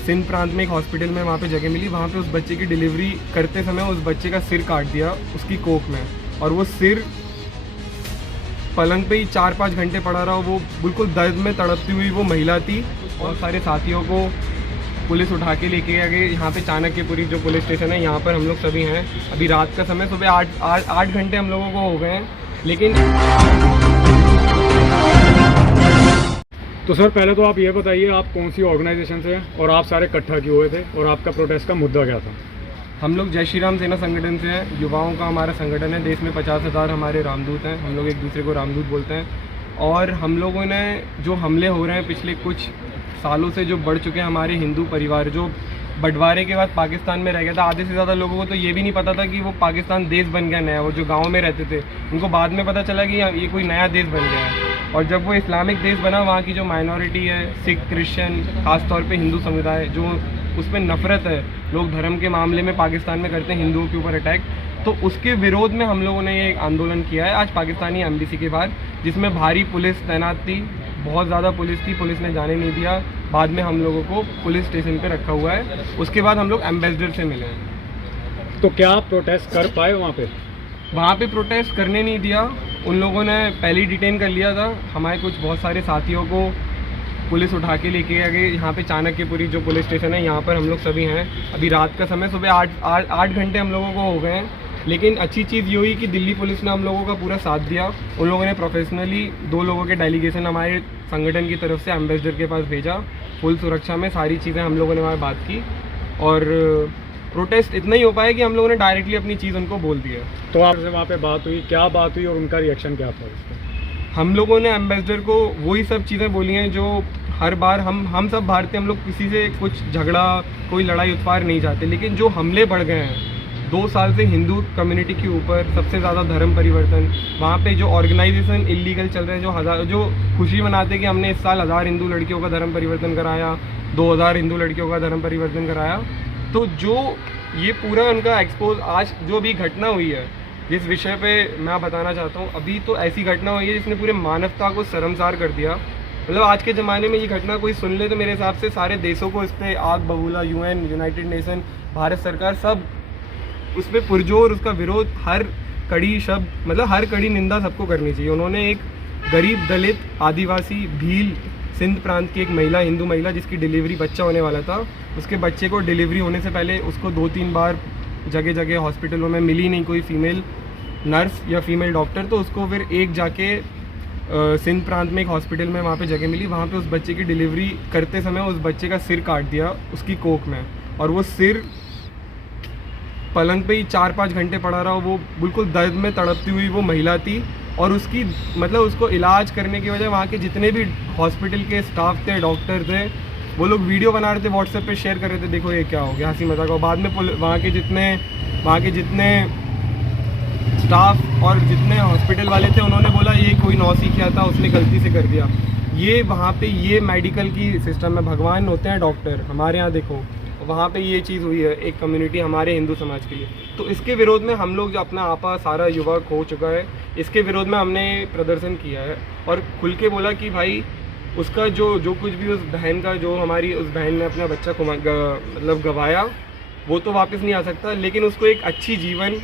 सिंध प्रांत में एक हॉस्पिटल में वहाँ पे जगह मिली, वहाँ पे उस बच्चे की डिलीवरी करते समय उस बच्चे का सिर काट दिया उसकी कोख में, और वो सिर पलंग पे ही 4-5 घंटे पड़ा रहा। वो बिल्कुल दर्द में तड़पती हुई वो महिला थी। और सारे साथियों को पुलिस उठा के लेके आ गई यहाँ पे चाणक्यपुरी जो पुलिस स्टेशन है, यहाँ पर हम लोग सभी हैं। अभी रात का समय, सुबह 8 घंटे हम लोगों को हो गए हैं। लेकिन तो सर पहले तो आप ये बताइए आप कौन सी ऑर्गेनाइजेशन से हैं और आप सारे इकट्ठा क्यों हुए थे और आपका प्रोटेस्ट का मुद्दा क्या था? हम लोग जय श्री राम सेना संगठन से हैं। युवाओं का हमारा संगठन है। देश में 50,000 हमारे रामदूत हैं। हम लोग एक दूसरे को रामदूत बोलते हैं। और हम लोगों ने जो हमले हो रहे हैं पिछले कुछ सालों से, जो बढ़ चुके हैं हमारे हिंदू परिवार, जो बंटवारे के बाद पाकिस्तान में रह गया था, आधे से ज़्यादा लोगों को तो ये भी नहीं पता था कि वो पाकिस्तान देश बन गया नया। वो जो गाँव में रहते थे उनको बाद में पता चला कि ये कोई नया देश बन गया है। और जब वो इस्लामिक देश बना, वहाँ की जो माइनॉरिटी है, सिख, क्रिश्चियन, ख़ास तौर पे हिंदू समुदाय, जो उसमें नफ़रत है, लोग धर्म के मामले में पाकिस्तान में करते हैं हिंदुओं के ऊपर अटैक, तो उसके विरोध में हम लोगों ने ये एक आंदोलन किया है आज पाकिस्तानी एम्बेसी के बाहर, जिसमें भारी पुलिस तैनात थी, बहुत ज़्यादा पुलिस थी। पुलिस ने जाने नहीं दिया। बाद में हम लोगों को पुलिस स्टेशन पे रखा हुआ है। उसके बाद हम लोग एम्बेसडर से मिले हैं। तो क्या आप प्रोटेस्ट कर पाए वहाँ पे? वहाँ पे प्रोटेस्ट करने नहीं दिया। उन लोगों ने पहले ही डिटेन कर लिया था। हमारे कुछ बहुत सारे साथियों को पुलिस उठा के लेके आ गई यहाँ पे चाणक्यपुरी जो पुलिस स्टेशन है, यहाँ पर हम लोग सभी हैं। अभी रात का समय, सुबह 8 घंटे हम लोगों को हो गए हैं। लेकिन अच्छी चीज़ ये हुई कि दिल्ली पुलिस ने हम लोगों का पूरा साथ दिया। उन लोगों ने प्रोफेशनली 2 लोगों के डेलीगेशन हमारे संगठन की तरफ से एम्बेसडर के पास भेजा। फुल सुरक्षा में सारी चीज़ें हम लोगों ने वहाँ बात की, और प्रोटेस्ट इतना ही हो पाया कि हम लोगों ने डायरेक्टली अपनी चीज़ उनको बोल दिया। तो आपसे वहाँ पे बात हुई, क्या बात हुई और उनका रिएक्शन क्या था इस पर? हम लोगों ने एम्बेसडर को वही सब चीज़ें बोली हैं जो हर बार हम सब भारतीय, हम लोग किसी से कुछ झगड़ा, कोई लड़ाई उत्पार नहीं चाहते। लेकिन जो हमले बढ़ गए हैं 2 साल से हिंदू कम्युनिटी के ऊपर, सबसे ज़्यादा धर्म परिवर्तन, वहाँ पे जो ऑर्गेनाइजेशन इलीगल चल रहे हैं, जो खुशी मनाते कि हमने इस साल 1000 हिंदू लड़कियों का धर्म परिवर्तन कराया, 2000 हिंदू लड़कियों का धर्म परिवर्तन कराया, तो जो ये पूरा उनका एक्सपोज, आज जो भी घटना हुई है जिस विषय पे मैं बताना चाहता हूँ, अभी तो ऐसी घटना हुई है जिसने पूरे मानवता को शर्मसार कर दिया। मतलब आज के ज़माने में ये घटना कोई सुन ले तो मेरे हिसाब से सारे देशों को इस पर आग बबूला, UN, यूनाइटेड नेशन, भारत सरकार, सब उस पर पुरजोर उसका विरोध, हर कड़ी शब्द, मतलब हर कड़ी निंदा सबको करनी चाहिए। उन्होंने एक गरीब, दलित, आदिवासी, भील, सिंध प्रांत की एक महिला, हिंदू महिला, जिसकी डिलीवरी, बच्चा होने वाला था, उसके बच्चे को डिलीवरी होने से पहले उसको 2-3 बार जगह जगह हॉस्पिटलों में मिली नहीं कोई फीमेल नर्स या फीमेल डॉक्टर, तो उसको फिर एक जाके सिंध प्रांत में एक हॉस्पिटल में वहाँ पे जगह मिली, वहाँ पे उस बच्चे की डिलीवरी करते समय उस बच्चे का सिर काट दिया उसकी कोख में, और वो सिर पलंग पे ही 4-5 घंटे पड़ा रहा। वो बिल्कुल दर्द में तड़पती हुई वो महिला थी, और उसकी मतलब उसको इलाज करने की वजह वहाँ के जितने भी हॉस्पिटल के स्टाफ थे, डॉक्टर थे, वो लोग वीडियो बना रहे थे, व्हाट्सएप पे शेयर कर रहे थे, देखो ये क्या हो गया, हंसी मजाक। और बाद में वहाँ के जितने स्टाफ और जितने हॉस्पिटल वाले थे, उन्होंने बोला ये कोई नौसिखिया था, उसने गलती से कर दिया। ये वहाँ पे ये मेडिकल की सिस्टम में भगवान होते हैं डॉक्टर, हमारे यहाँ देखो वहाँ पे ये चीज़ हुई है एक कम्युनिटी हमारे हिंदू समाज के लिए। तो इसके विरोध में हम लोग जो अपना आपा सारा युवा खो चुका है, इसके विरोध में हमने प्रदर्शन किया है और खुल के बोला कि भाई उसका जो कुछ भी उस बहन का, जो हमारी उस बहन ने अपना बच्चा को मतलब गंवाया, वो तो वापस नहीं आ सकता, लेकिन उसको एक अच्छी जीवन,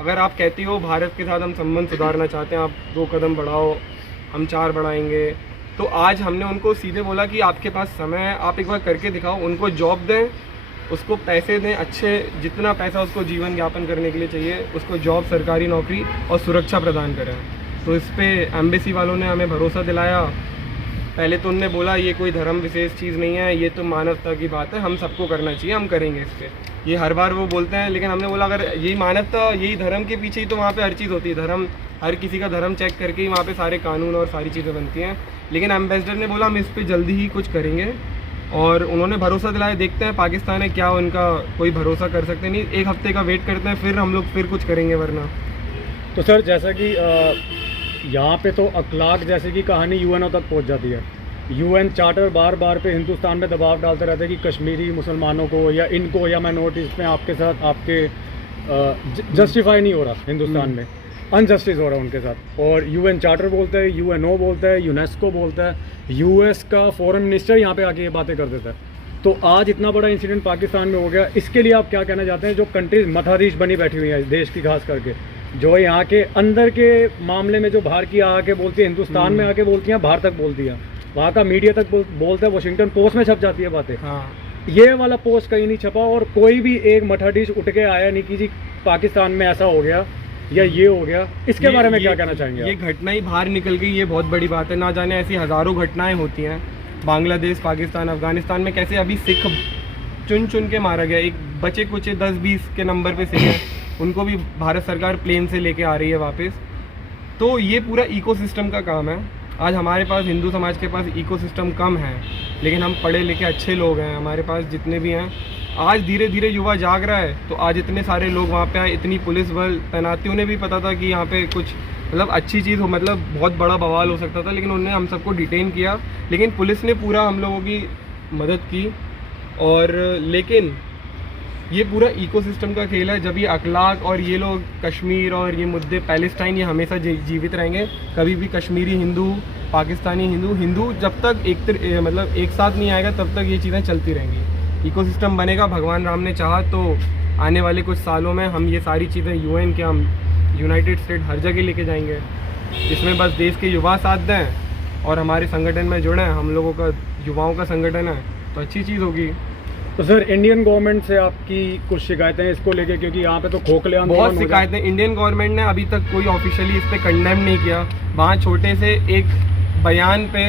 अगर आप कहती हो भारत के साथ हम संबंध सुधारना चाहते हैं, आप 2 कदम बढ़ाओ, हम 4 बढ़ाएंगे। तो आज हमने उनको सीधे बोला कि आपके पास समय है, आप एक बार करके दिखाओ, उनको जॉब दें, उसको पैसे दें, अच्छे जितना पैसा उसको जीवन यापन करने के लिए चाहिए, उसको जॉब, सरकारी नौकरी और सुरक्षा प्रदान करें। तो इस पर एम्बेसी वालों ने हमें भरोसा दिलाया। पहले तो उनने बोला ये कोई धर्म विशेष चीज़ नहीं है, ये तो मानवता की बात है, हम सबको करना चाहिए, हम करेंगे इस पर। ये हर बार वो बोलते हैं, लेकिन हमने बोला अगर यही मानवता, यही धर्म के पीछे ही तो वहाँ पे हर चीज़ होती है, धर्म, हर किसी का धर्म चेक करके ही वहाँ पे सारे कानून और सारी चीज़ें बनती हैं। लेकिन एम्बेसडर ने बोला हम इस पर जल्दी ही कुछ करेंगे, और उन्होंने भरोसा दिलाया। देखते हैं पाकिस्तान है क्या उनका कोई भरोसा कर सकते नहीं, 1 हफ्ते का वेट करते हैं, फिर हम लोग फिर कुछ करेंगे वरना। तो सर जैसा कि यहाँ पे तो अखलाक जैसे कि कहानी यूएनओ तक पहुँच जाती है, यूएन चार्टर बार बार पे हिंदुस्तान में दबाव डालते रहते हैं कि कश्मीरी मुसलमानों को या इनको या माइनॉरिटीज़ में आपके साथ आपके जस्टिफाई नहीं हो रहा हिंदुस्तान में, अनजस्टिस हो रहा है उनके साथ। और यूएन चार्टर बोलता है, यूएनओ बोलता है, यूनेस्को बोलता है, यूएस का फॉरेन मिनिस्टर यहाँ पे आके ये बातें कर देता है। तो आज इतना बड़ा इंसिडेंट पाकिस्तान में हो गया, इसके लिए आप क्या कहना चाहते हैं? जो कंट्रीज मथाधीश बनी बैठी हुई है देश की, खास करके जो यहाँ के अंदर के मामले में जो बाहर की आके बोलती है, हिंदुस्तान में आके बोलती हैं, बाहर तक बोलती है, वहाँ का मीडिया तक बोलता है, वाशिंगटन पोस्ट में छप जाती है बातें। हाँ, ये वाला पोस्ट कहीं नहीं छपा और कोई भी एक मठाधीश उठ के आया नहीं कि जी पाकिस्तान में ऐसा हो गया या ये हो गया। इसके बारे में क्या कहना चाहेंगे? ये घटना ही बाहर निकल गई, ये बहुत बड़ी बात है। ना जाने ऐसी हज़ारों घटनाएं होती हैं बांग्लादेश, पाकिस्तान, अफगानिस्तान में, कैसे अभी सिख चुन चुन के मारा गया। एक बचे कुछ 10-20 के नंबर पे सिख हैं, उनको भी भारत सरकार प्लेन से लेके आ रही है वापस। तो ये पूरा इकोसिस्टम का काम है। आज हमारे पास, हिंदू समाज के पास इकोसिस्टम कम है, लेकिन हम पढ़े लिखे अच्छे लोग हैं, हमारे पास जितने भी हैं। आज धीरे धीरे युवा जाग रहा है, तो आज इतने सारे लोग वहाँ पे आए, इतनी पुलिस बल तैनाती, उन्हें भी पता था कि यहाँ पे कुछ मतलब अच्छी चीज़ हो, मतलब बहुत बड़ा बवाल हो सकता था, लेकिन उन्होंने हम सबको डिटेन किया। लेकिन पुलिस ने पूरा हम लोगों की मदद की। और लेकिन ये पूरा इकोसिस्टम का खेल है। जब ये अखलाक और ये लोग कश्मीर और ये मुद्दे, पैलेस्टाइन, ये हमेशा जीवित रहेंगे। कभी भी कश्मीरी हिंदू, पाकिस्तानी हिंदू जब तक मतलब एक साथ नहीं आएगा, तब तक ये चीज़ें चलती रहेंगी। इकोसिस्टम बनेगा, भगवान राम ने चाहा तो आने वाले कुछ सालों में हम ये सारी चीज़ें यूएन के, हम यूनाइटेड स्टेट हर जगह लेके जाएंगे। इसमें बस देश के युवा साथ दें और हमारे संगठन में जुड़ें। हम लोगों का युवाओं का संगठन है, तो अच्छी चीज़ होगी। तो सर, इंडियन गवर्नमेंट से आपकी कुछ शिकायतें हैं इसको लेके? क्योंकि यहाँ पे तो खोखले आंदोलन बहुत शिकायतें। इंडियन गवर्नमेंट ने अभी तक कोई ऑफिशियली इस पर कंडेम नहीं किया। वहाँ छोटे से एक बयान पे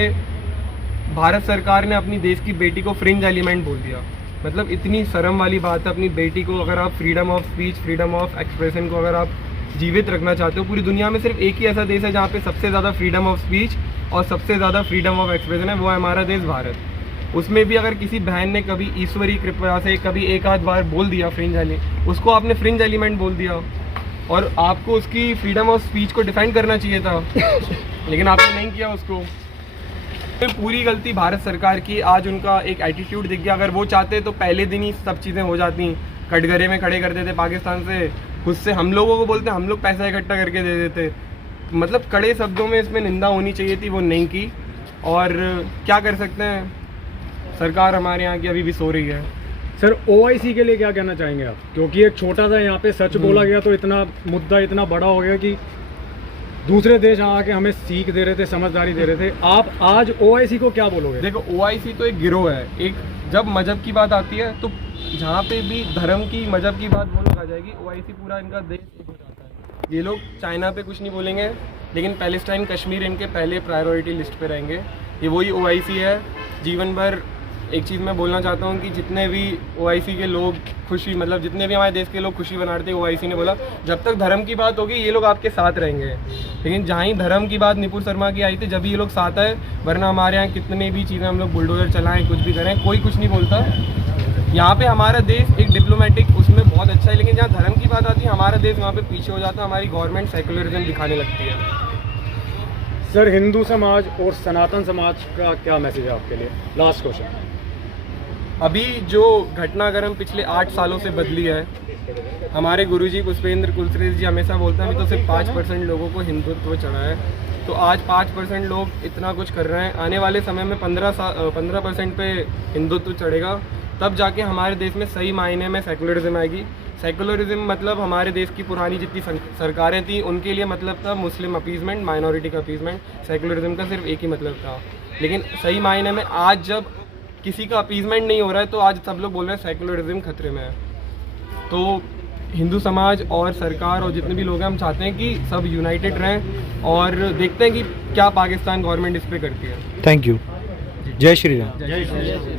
भारत सरकार ने अपनी देश की बेटी को फ्रिंज एलिमेंट बोल दिया। मतलब इतनी शर्म वाली बात है। अपनी बेटी को अगर आप freedom of speech, freedom of expression को अगर आप जीवित रखना चाहते हो, पूरी दुनिया में सिर्फ एक ही ऐसा देश है जहाँ पे सबसे ज़्यादा फ्रीडम ऑफ स्पीच और सबसे ज़्यादा फ्रीडम ऑफ एक्सप्रेशन है, वो है हमारा देश भारत। उसमें भी अगर किसी बहन ने कभी ईश्वरी कृपया से कभी एक आध बार बोल दिया फ्रिंज एलिमेंट, उसको आपने फ्रिंज एलिमेंट बोल दिया, और आपको उसकी फ्रीडम ऑफ स्पीच को डिफेंड करना चाहिए था, लेकिन आपने नहीं किया उसको। तो पूरी गलती भारत सरकार की। आज उनका एक एटीट्यूड दिख गया। अगर वो चाहते तो पहले दिन ही सब चीज़ें हो जाती। कटघरे में खड़े कर देते पाकिस्तान से, खुद से हम लोगों को बोलते, हम लोग पैसा इकट्ठा करके दे देते। मतलब कड़े शब्दों में इसमें निंदा होनी चाहिए थी, वो नहीं की। और क्या कर सकते हैं, सरकार हमारे यहाँ की अभी भी सो रही है। सर, ओआईसी के लिए क्या कहना चाहेंगे आप? क्योंकि एक छोटा सा यहाँ पे सच बोला गया तो इतना मुद्दा इतना बड़ा हो गया कि दूसरे देश आके हमें सीख दे रहे थे, समझदारी दे रहे थे। आप आज ओआईसी को क्या बोलोगे? देखो, ओआईसी तो एक गिरोह है। एक जब मजहब की बात आती है तो जहाँ पे भी धर्म की, मजहब की बात वो लोग आ जाएगी, ओआईसी पूरा इनका देश एक हो जाता है। ये लोग चाइना पे कुछ नहीं बोलेंगे, लेकिन पैलेस्टाइन, कश्मीर इनके पहले प्रायोरिटी लिस्ट पे रहेंगे। ये वही ओआईसी है। जीवन भर एक चीज़ मैं बोलना चाहता हूँ कि जितने भी ओआईसी के लोग खुशी, मतलब जितने भी हमारे देश के लोग खुशी बना रहे थे, ओआईसी ने बोला जब तक धर्म की बात होगी ये लोग आपके साथ रहेंगे। लेकिन जहाँ ही धर्म की बात निपुर शर्मा की आई थी, जब ये लोग साथ आए, वरना हमारे यहाँ कितने भी चीज़ें हम लोग बुलडोजर चलाएं, कुछ भी करें, कोई कुछ नहीं बोलता। यहाँ पे हमारा देश एक डिप्लोमेटिक उसमें बहुत अच्छा है, लेकिन जहाँ धर्म की बात आती है हमारा देश वहाँ पे पीछे हो जाता है। हमारी गवर्नमेंट सेकुलरिज्म दिखाने लगती है। सर, हिंदू समाज और सनातन समाज का क्या मैसेज है आपके लिए? Last question. अभी जो घटनाक्रम पिछले 8 सालों से बदली है, हमारे गुरुजी पुष्पेंद्र कुलश्रेष्ठ जी हमेशा बोलते हैं अभी तो सिर्फ 5% लोगों को हिंदुत्व चढ़ा है। तो आज 5% लोग इतना कुछ कर रहे हैं। आने वाले समय में 15% पे हिंदुत्व चढ़ेगा, तब जाके हमारे देश में सही मायने में सेकुलरिज्म आएगी। सेकुलरिज्म मतलब हमारे देश की पुरानी जितनी सरकारें थी उनके लिए मतलब था मुस्लिम अपीजमेंट, माइनॉरिटी का अपीजमेंट। सेकुलरिज्म का सिर्फ एक ही मतलब था। लेकिन सही मायने में आज जब किसी का अपीजमेंट नहीं हो रहा है, तो आज सब लोग बोल रहे हैं सेकुलरिज्म खतरे में है। तो हिंदू समाज और सरकार और जितने भी लोग हैं, हम चाहते हैं कि सब यूनाइटेड रहें और देखते हैं कि क्या पाकिस्तान गवर्नमेंट इस पर करती है। Thank you. जय श्री राम। जय श्री राम।